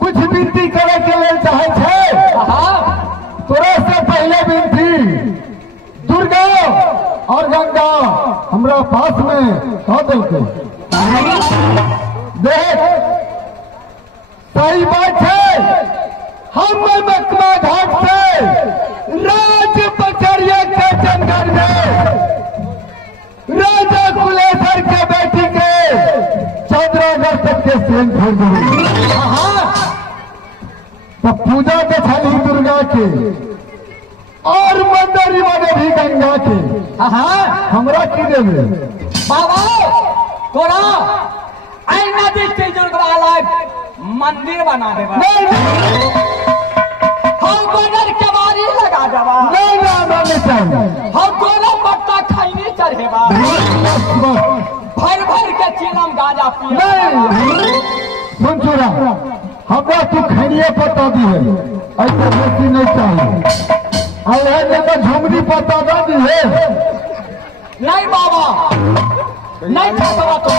कुछ विनती करे के लिए चाहे छे तोरा से पहले विनती दुर्गा और गंगा हमरा पास में कह दिलके देख सही बात है। हम मकमा घाट से राज पचरिया के जंगल में राजा कुलेश्वर के बेटी के 14 अगस्त तक के सेन छोड़ देंगे। तो पूजा के छली दुर्गा के और मंदिर बने भी गंगा के हमरा की देवे बाबा तोरा आई नदी से जुड़वाला मंदिर बना देवा हम बदर के बारी लगा देवा नहीं चाहिए हम दोनों पत्ता खैनी चढ़ेवा भर भर के चिलम गाजा पिए नहीं सुन चुरा हमरा तू खैनिए पता दी है ऐसा बेटी नहीं चाहिए और है झुमरी पता ना दी है नहीं बाबा नहीं खा तो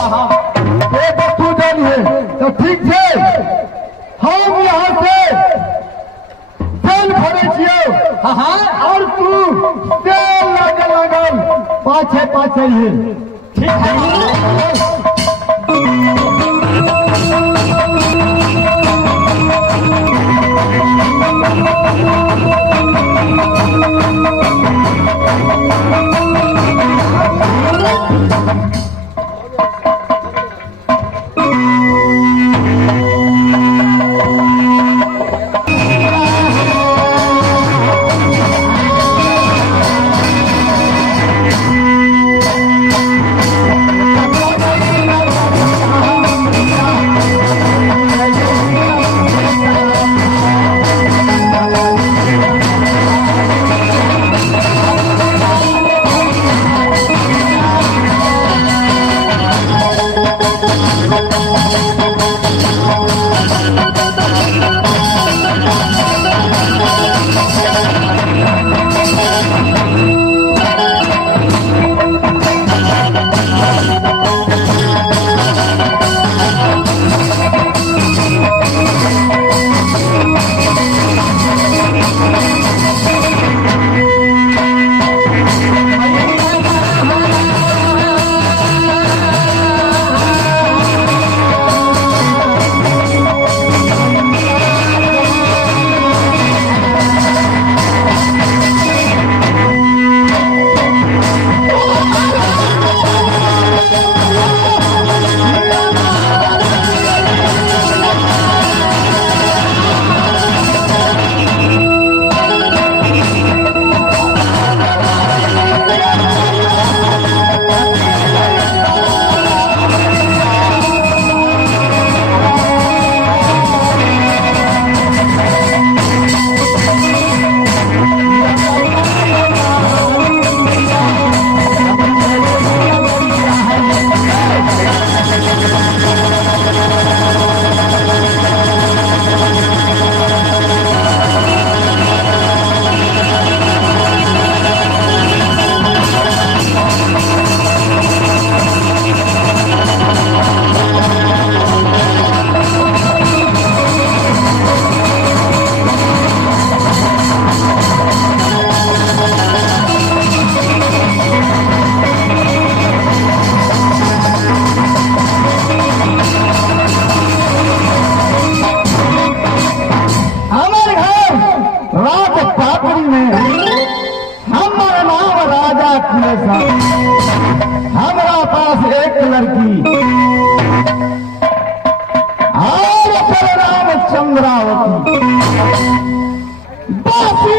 तो तू जानिए तो ठीक है हम यहाँ से तेल भरे छियो और तू तेल लगल पाछे पाछे ही ठीक है लड़की और नाम चंद्रावती बासी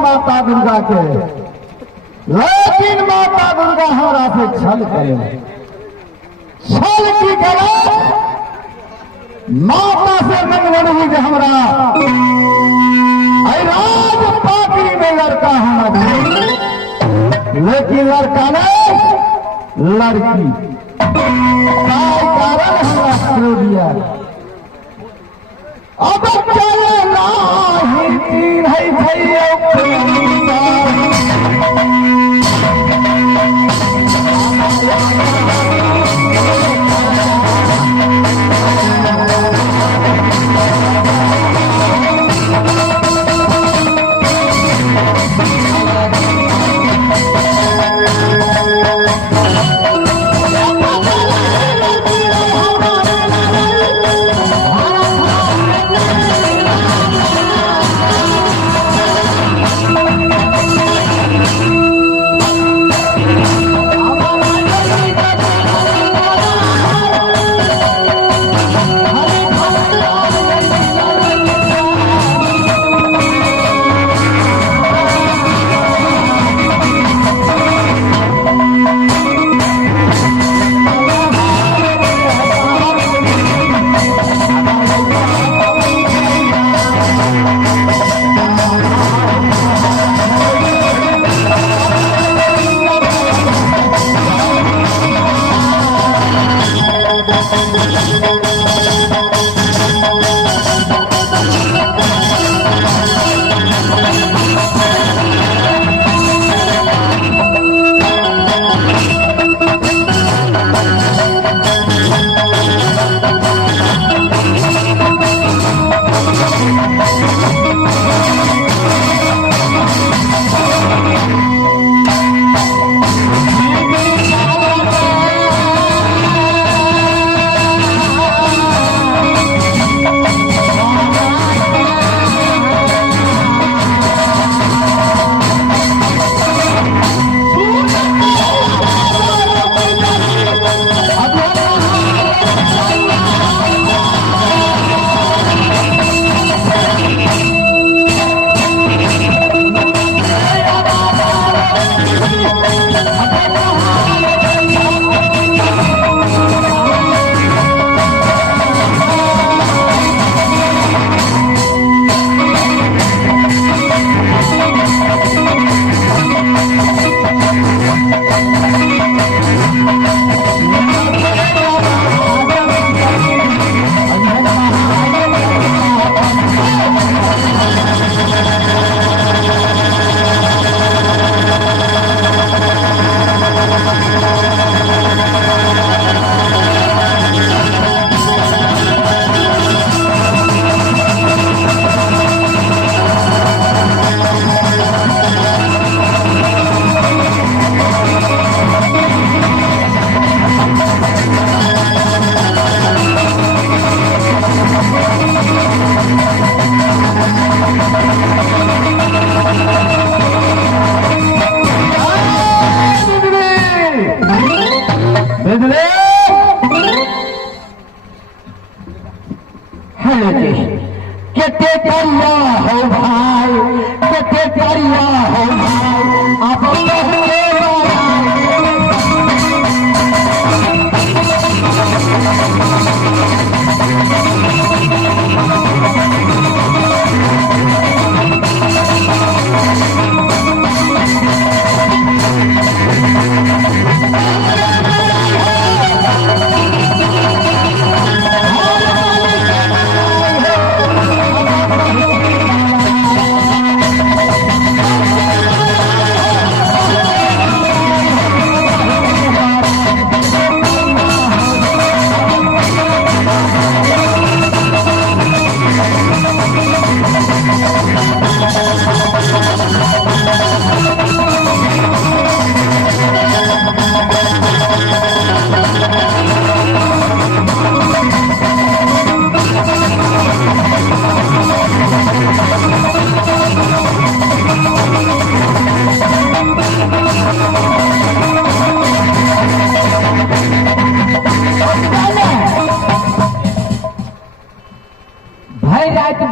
माता दुर्गा के, लेकिन माता दुर्गा हमारा से छल करे। छल की करे माता से मनमनी जे हमरा राज पापी में लड़का होना चाहिए, लेकिन लड़का नहीं लड़की कारण हमरा छोड़ दिया। अब चले नाही तीन है भैया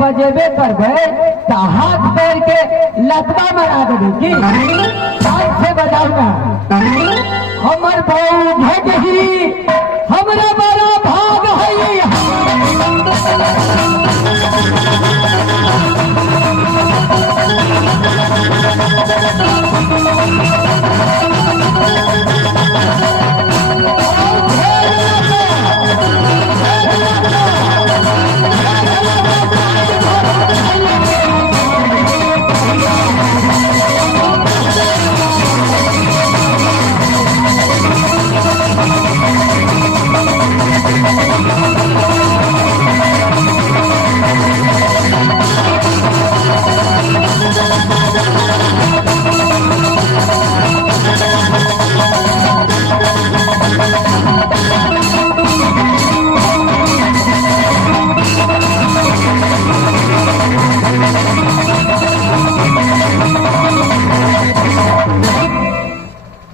बजेबे करबे तो हाथ पैर के लतवा मरा देबे की शान से बजाऊ ना हमर बहू भगही हमरा बड़ा भाग है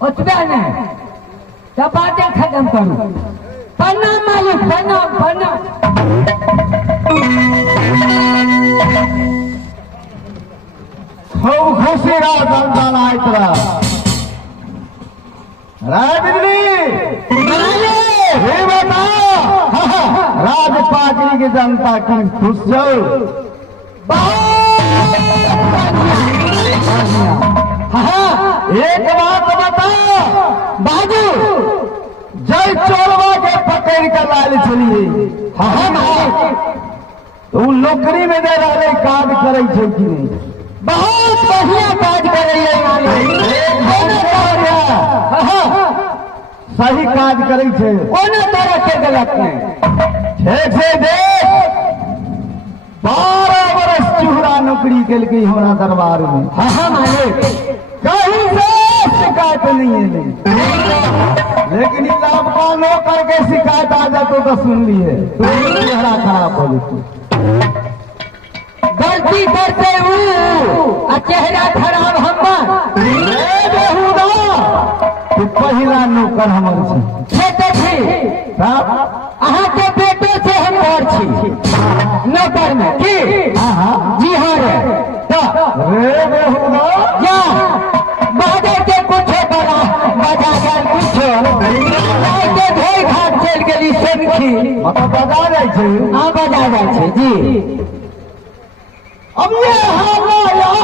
उतबा नहीं तो बातें खत्म करूं प्रणाम मालिक प्रणाम प्रणाम खूब खुशी रहा संतान आई तरह हे बता राजपाटरी की जनता की खुश जाओ एक बात बता बाजू जय चोरवा के पकड़ कर लाल चलिए तो नौकरी में दे रहे काज करे छे कि नहीं बहुत बढ़िया काज करे सही काज करे छे कोनो तरह के गलत नहीं ठीक से देख 12 वर्ष चूड़ा नौकरी के लिए हमारा दरबार में हाँ मालिक कहीं से शिकायत नहीं है नहीं लेकिन लाभ का नौकर के शिकायत आ जातो तो सुन लिए तो चेहरा खराब हो जाती गलती करते हूँ चेहरा खराब हम तू पहला नौकर हमर अहाँ के बेटे से हम और छी नौकर में की जी हाँ रे बेहुदा क्या बाजे के कुछ बड़ा बजा गया कुछ के धोई घाट चल गेली सनखी मतलब बजा जाए छे हाँ बजा जाए छे जी अब ये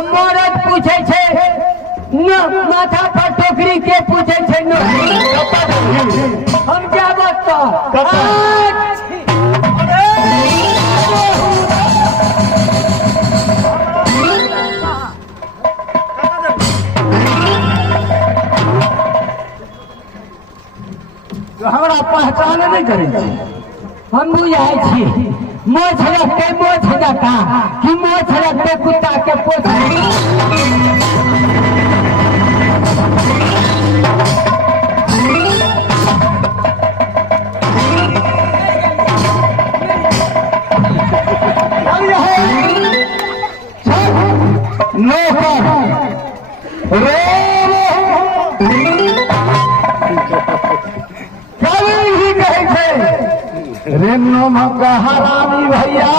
तो मरद पूछे छे न माथा पर टोकरी के पूछे छे न हम क्या बता हमरा पहचान नहीं करे हम बुझाई छी मोछ रखते मोछ जका कि मोछ रखते कुत्ता के पोछ रेमनो मका हरामी भैया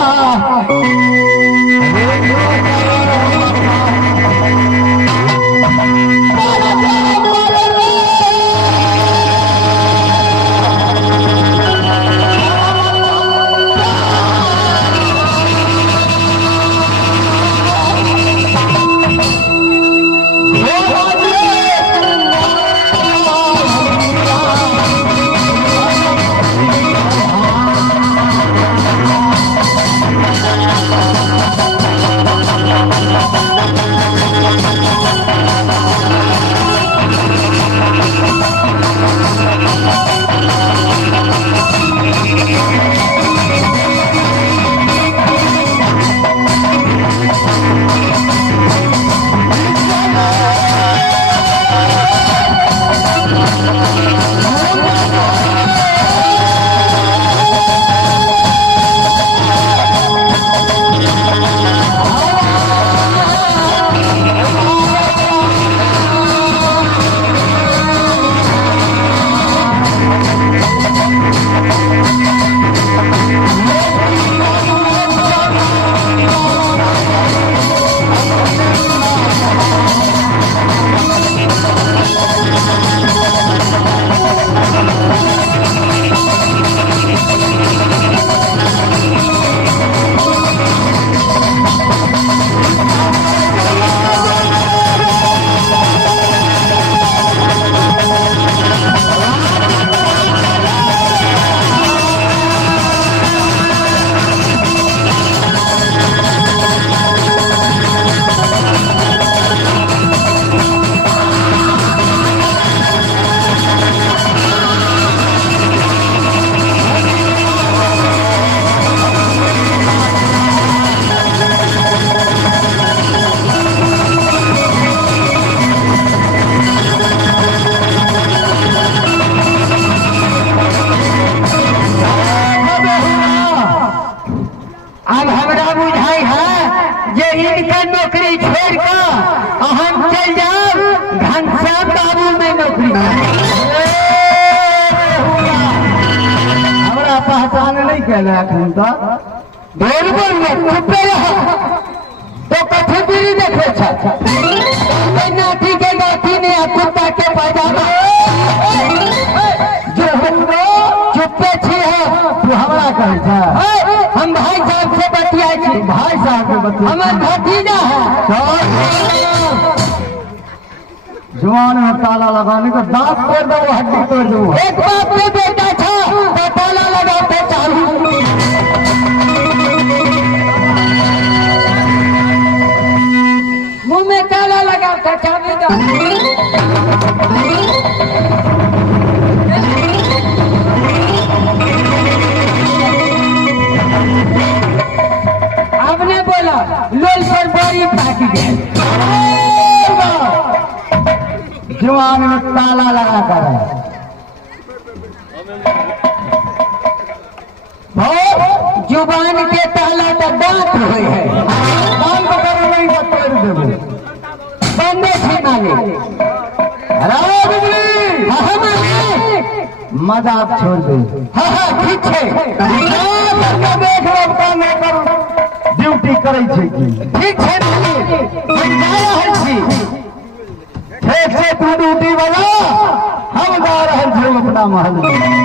नौकरी छोड़ कर हम चल जाओ घनश्याम बाबू में नौकरी हमारा पहचान नहीं कहना अखन तो बोल में चुपे तो कथी बीड़ी देखे नाठी के नाठी ने कुत्ता के पैजामा जो हम चुपे छे तू हमारा कहे हम भाई साहब से बतिया भाई साहब से बतिया हमार भतीजा है जवान में ताला लगाने का दांत तोड़ दो हड्डी तोड़ दो एक बाप के बेटा था तो ताला लगाते चालू मुंह में ताला लगाते चाबी दो आपने बोला लोल पर बड़ी पाकी गई जवान में ताला लगा कर जुबान के ताला तो दांत हुए है काम तो करो नहीं तो तोड़ देबो बंदे थे मांगे मजाक छोड़ दे हाँ ठीक है देख लो काम करो ड्यूटी करे छै की ठीक है हम जा रहल छी ठीक छै तू ड्यूटी वाला हम जा रहल छी अपना महल में